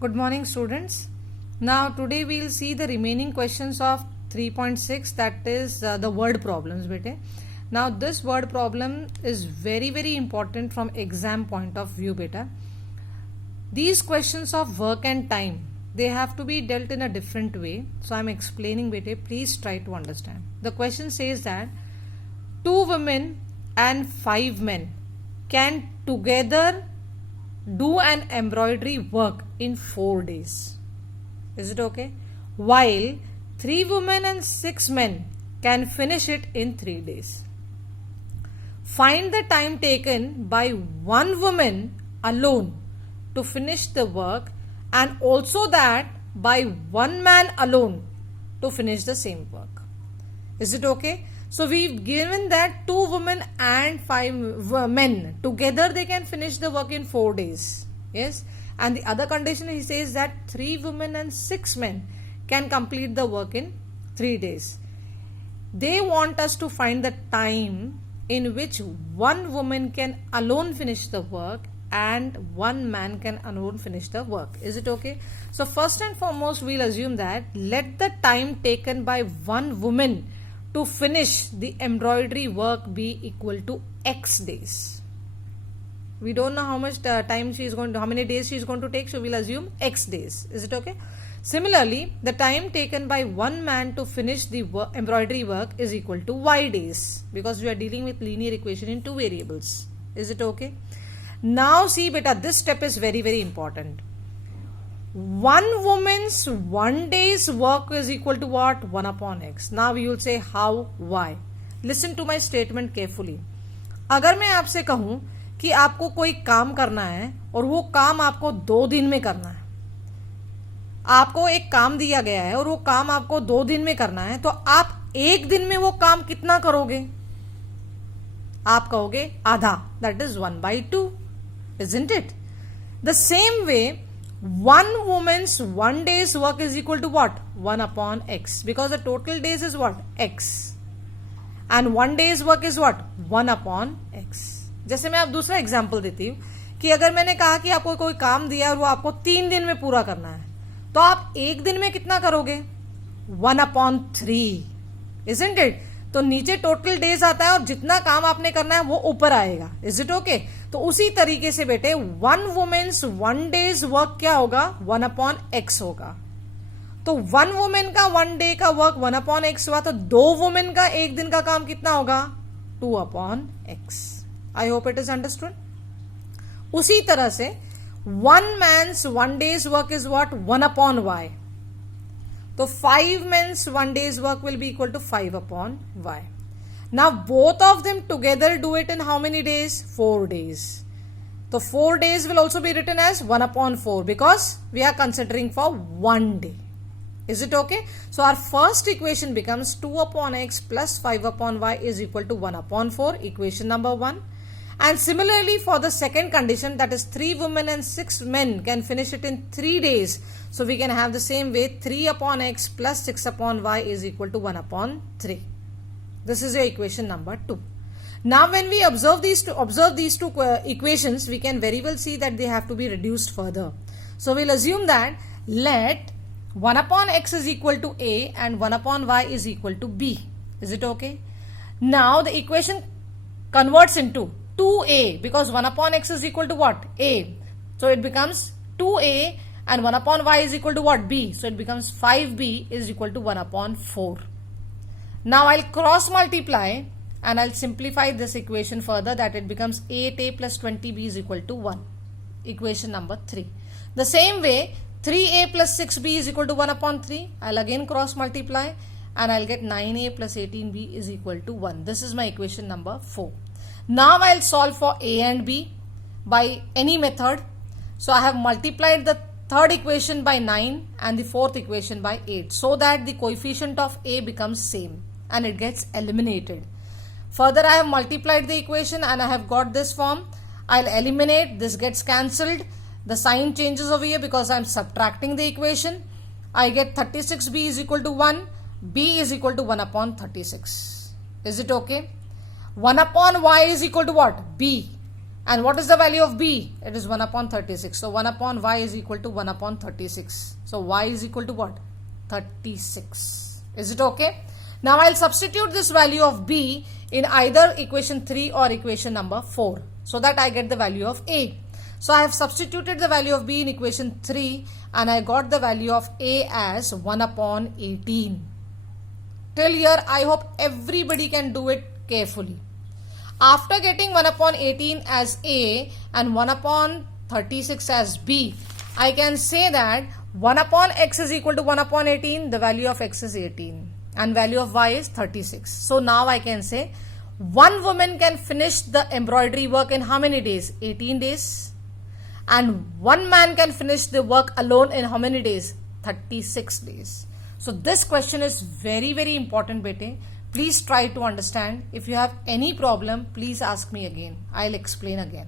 Good morning, students. Now, today we will see the remaining questions of 3.6, that is the word problems. Bete. Now, this word problem is very important from exam point of view. Beta. These questions of work and time, they have to be dealt in a different way. So, I am explaining. Beta. Please try to understand. The question says that 2 women and 5 men can together do an embroidery work in 4 days. Is it okay? While 3 women and 6 men can finish it in 3 days. Find the time taken by 1 woman alone to finish the work, and also that by 1 man alone to finish the same work. Is it okay? So we've given that 2 women and 5 men together they can finish the work in 4 days. Yes. And the other condition he says that 3 women and 6 men can complete the work in 3 days. They want us to find the time in which 1 woman can alone finish the work and 1 man can alone finish the work. Is it okay? So first and foremost we'll assume that let the time taken by 1 woman to finish the embroidery work be equal to X days. We don't know how much time she is going to, how many days she is going to take, so we'll assume X days. Is it okay? Similarly, the time taken by 1 man to finish the embroidery work is equal to Y days, because we are dealing with linear equation in 2 variables. Is it okay? Now see beta, this step is very important. 1 woman's 1 day's work is equal to what? 1 upon x. Now you will say how, why. Listen to my statement carefully. अगर मैं आपसे कहूं कि आपको कोई काम करना है और वो काम आपको 2 दिन में करना है, आपको एक काम दिया गया है और वो काम आपको 2 दिन में करना है, तो आप 1 दिन में वो काम कितना करोगे? आप कहोगे आधा, that is 1/2, isn't it? The same way 1 woman's 1 day's work is equal to what? 1 upon x, because the total days is what? X, and 1 day's work is what? 1 upon x. जैसे मैं आप दूसरा एग्जाम्पल देती हूँ कि अगर मैंने कहा कि आपको कोई काम दिया और वो आपको 3 दिन में पूरा करना है, तो आप 1 दिन में कितना करोगे? 1/3, isn't it? तो नीचे टोटल डेज आता है और जितना काम आपने करना है वो ऊपर आएगा. Is it okay? तो उसी तरीके से बेटे 1 वुमेन्स 1 डेज वर्क क्या होगा? 1/x होगा. तो 1 वुमेन का 1 डे का वर्क 1/x हुआ, तो 2 वुमेन का 1 दिन का काम कितना होगा? 2/x. I hope it is understood. उसी तरह से 1 man's 1 day's work is what? 1/y. So 5 men's 1 day's work will be equal to 5/y. Now both of them together do it in how many days? 4 days. So 4 days will also be written as 1/4 because we are considering for 1 day. Is it okay? So our first equation becomes 2/x plus 5/y is equal to 1/4, equation number 1. And similarly for the second condition, that is 3 women and 6 men can finish it in 3 days. So we can have the same way 3/x plus 6/y is equal to 1/3. This is your equation number 2. Now when we observe these two equations, we can very well see that they have to be reduced further. So we'll assume that let 1/x is equal to a and 1/y is equal to b. Is it okay? Now the equation converts into 2a, because 1/x is equal to what? A. So it becomes 2a and 1/y is equal to what? B. So it becomes 5b is equal to 1/4. Now I'll cross multiply and I'll simplify this equation further, that it becomes 8a plus 20b is equal to 1. Equation number 3. The same way 3a plus 6b is equal to 1/3. I'll again cross multiply and I'll get 9a plus 18b is equal to 1. This is my equation number 4. Now I'll solve for a and b by any method. So I have multiplied the third equation by 9 and the fourth equation by 8, so that the coefficient of a becomes same and it gets eliminated. Further I have multiplied the equation and I have got this form. I'll eliminate, this gets cancelled. The sign changes over here because I'm subtracting the equation. I get 36b is equal to 1, b is equal to 1/36. Is it okay? 1/y is equal to what? B. And what is the value of B? It is 1 upon 36. So 1 upon Y is equal to 1 upon 36. So Y is equal to what? 36. Is it okay? Now I'll substitute this value of B in either equation 3 or equation number 4, so that I get the value of A. So I have substituted the value of B in equation 3 and I got the value of A as 1 upon 18. Till here I hope everybody can do it carefully. After getting 1 upon 18 as A and 1 upon 36 as B, I can say that 1 upon X is equal to 1 upon 18, the value of X is 18 and value of Y is 36. So now I can say one woman can finish the embroidery work in how many days? 18 days. And one man can finish the work alone in how many days? 36 days. So this question is very, very important, bete. Please try to understand. If you have any problem, please ask me again. I'll explain again.